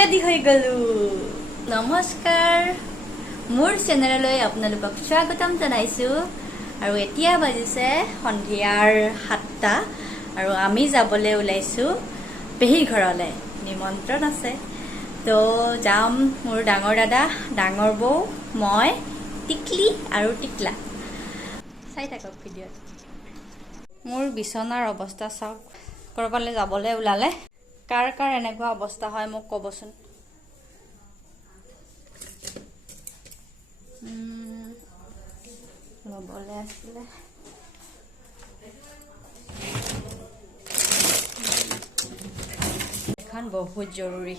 Ready হৈ গলো নমস্কাৰ মোৰ চেনেললৈ আপোনালোকক স্বাগতম জনাইছো আৰু এতিয়া বাজিছে সন্ধিয়াৰ 7টা আৰু আমি যাবলৈ ওলাইছো পেহী ঘৰলৈ নিমন্ত্ৰণ আছে তো যাম মোৰ ডাঙৰ দাদা ডাঙৰ বৌ মই টিকলি আৰু টিকলা চাই থাকক ভিডিঅ'ত মোৰ বিছনাৰ অৱস্থা চাওক কৰবালৈ যাবলৈ ওলালে কাৰ কাৰ এনেকুৱা অৱস্থা হয় মোক ক'বচোন ল'বলৈ আছিলে এখন বহুত জৰুৰী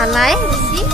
Galai sih.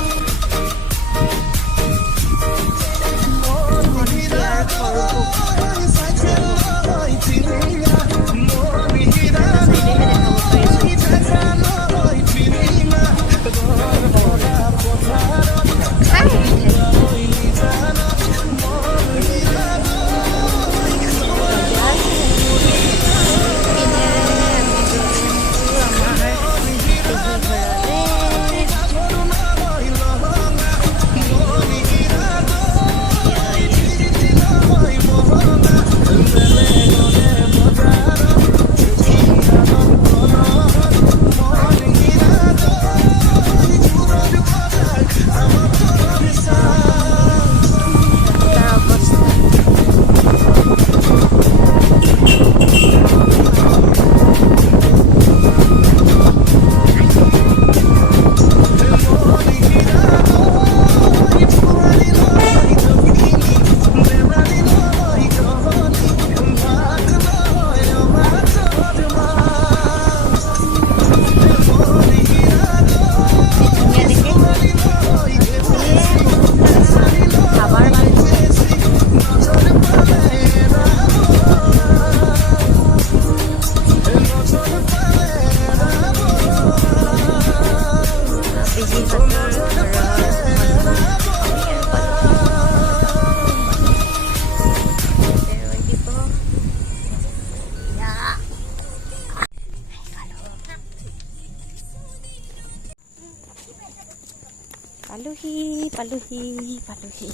Paluhi.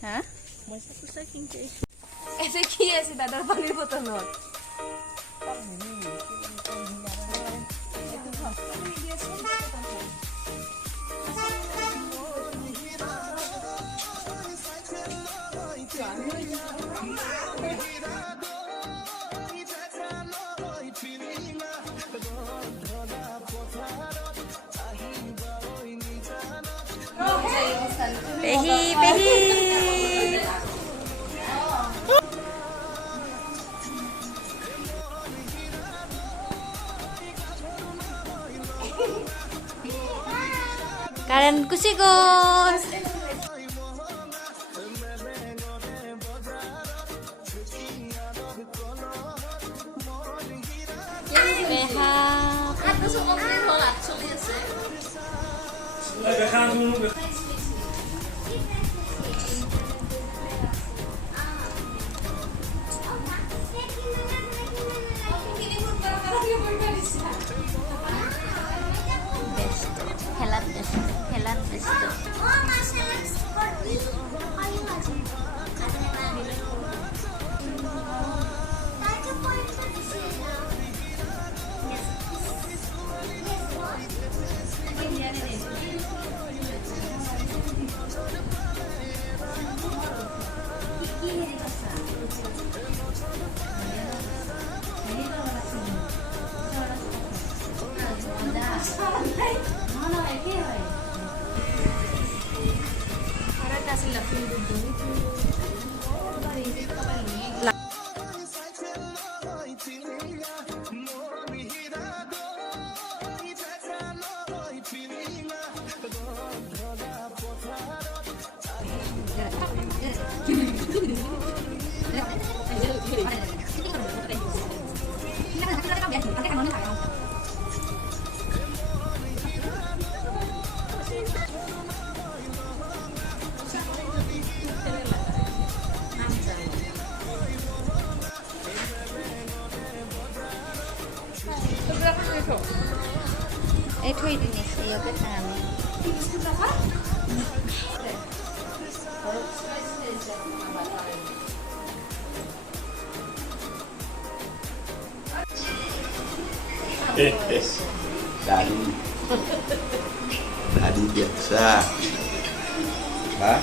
Hah? Masa tu saya kingkay. Ese kia si dadar palir botol lot. Current গুচি গ'ল। খেলাত ব্যস্ত। এই থৈ দিনি ইয়াতে খাম। Tadi biasa. Hah?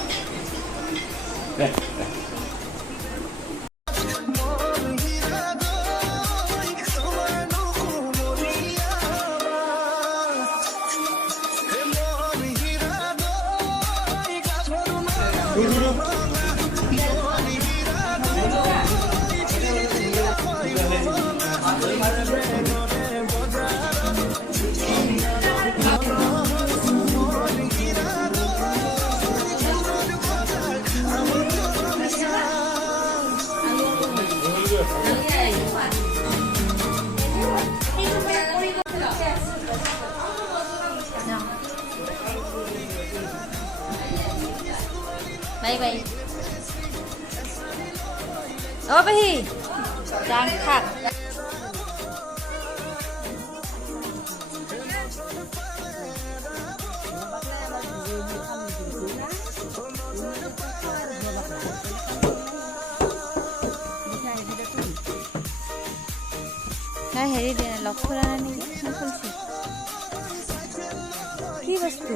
Bye bye. Ô bà Hi, đang khát. Cái হেৰি দিয়ে লক খোলা নাই নেকি? না খুলছি? কি বস্তু?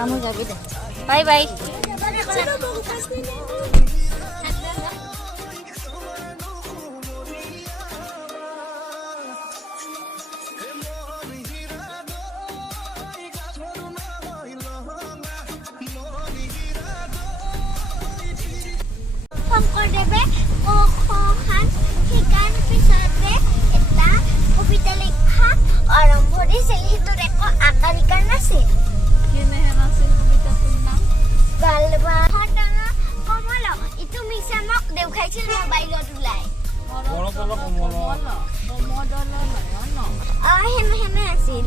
Kamu jaga deh. Bye bye. শংকৰদেৱে অসমখন শিকাৰ পিছতে এটা কবিতা লিখা আৰম্ভ কৰিছিল। সেইটোৰ একো আকাৰ ইকাৰ নাছিল। কমল ইটো মিছামক দেখুৱাইছিল মোবাইলত ওলাই। হেনে আছিল।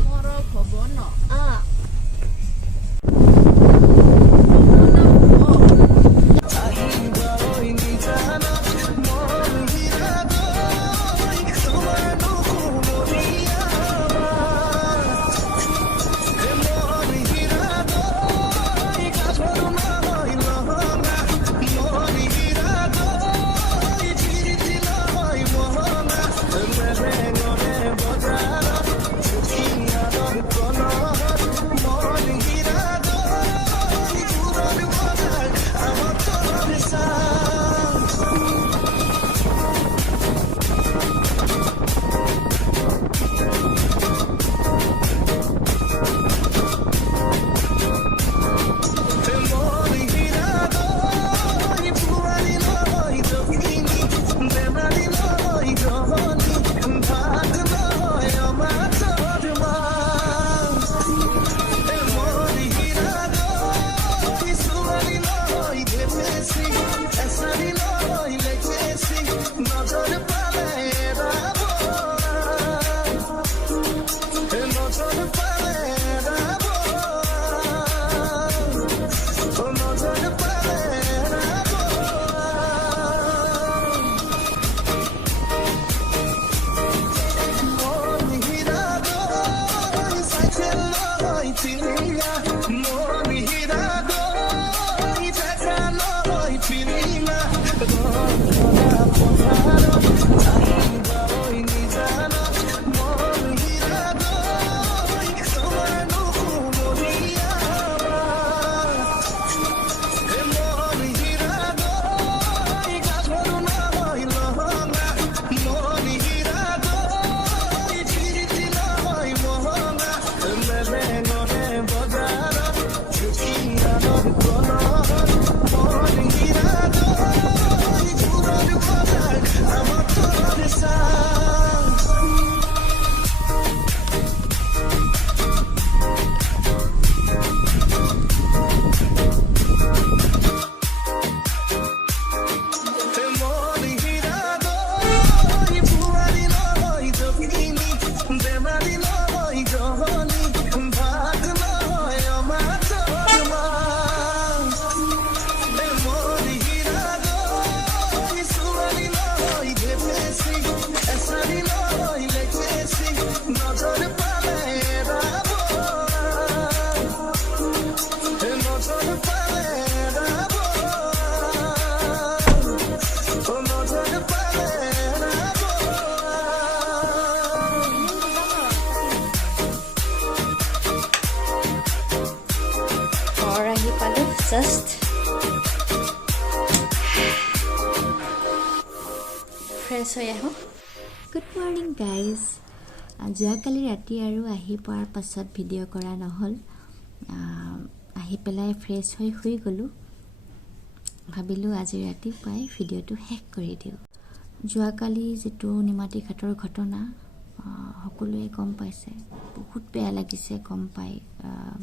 ঘৰ আহি পালোঁ জাষ্ট ফ্ৰেছ হৈ আহোঁ। Good morning guys. যোৱাকালি ৰাতি আৰু আহি পোৱাৰ পাছত ভিডিঅ' কৰা নহ'ল। আহি পেলাই ফ্ৰেছ হৈ শুই গ'লোঁ। ভাবিলোঁ আজি ৰাতিপুৱাই ভিডিঅ'টো শেষ কৰি দিওঁ। যোৱাকালি যিটো নিমাতী ঘাটৰ ঘটনা সকলোৱে গম পাইছে, বহুত বেয়া লাগিছে গম পাই,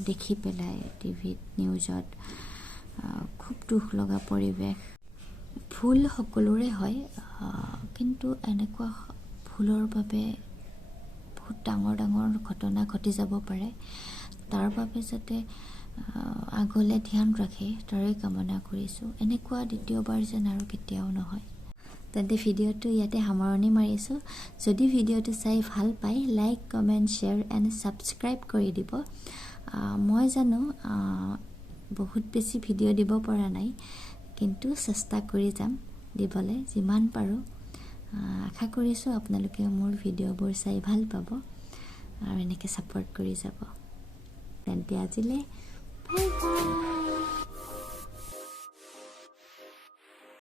দেখি পেলাই টিভিত নিউজত। খুব দুখ লগা পৰিৱেশ। ভুল সকলোৰে হয়, কিন্তু এনেকুৱা ভুলৰ বাবে বহুত ডাঙৰ ডাঙৰ ঘটনা ঘটি যাব পাৰে। তাৰ বাবে যাতে আগলৈ ধ্যান ৰাখে তাৰে কামনা কৰিছোঁ। এনেকুৱা দ্বিতীয়বাৰ যেন আৰু কেতিয়াও নহয়। তেন্তে ভিডিঅ'টো ইয়াতে সামৰণি মাৰিছোঁ। যদি ভিডিঅ'টো চাই ভাল পায়, like, comment, share and subscribe কৰি দিব। মই জানো বহুত বেছি ভিডিঅ' দিব পৰা নাই, কিন্তু চেষ্টা কৰি যাম দিবলৈ যিমান পাৰোঁ। আশা কৰিছোঁ আপোনালোকে মোৰ ভিডিঅ'বোৰ চাই ভাল পাব আৰু এনেকৈ ছাপোৰ্ট কৰি যাব। তেন্তে আজিলৈ বাই বাই।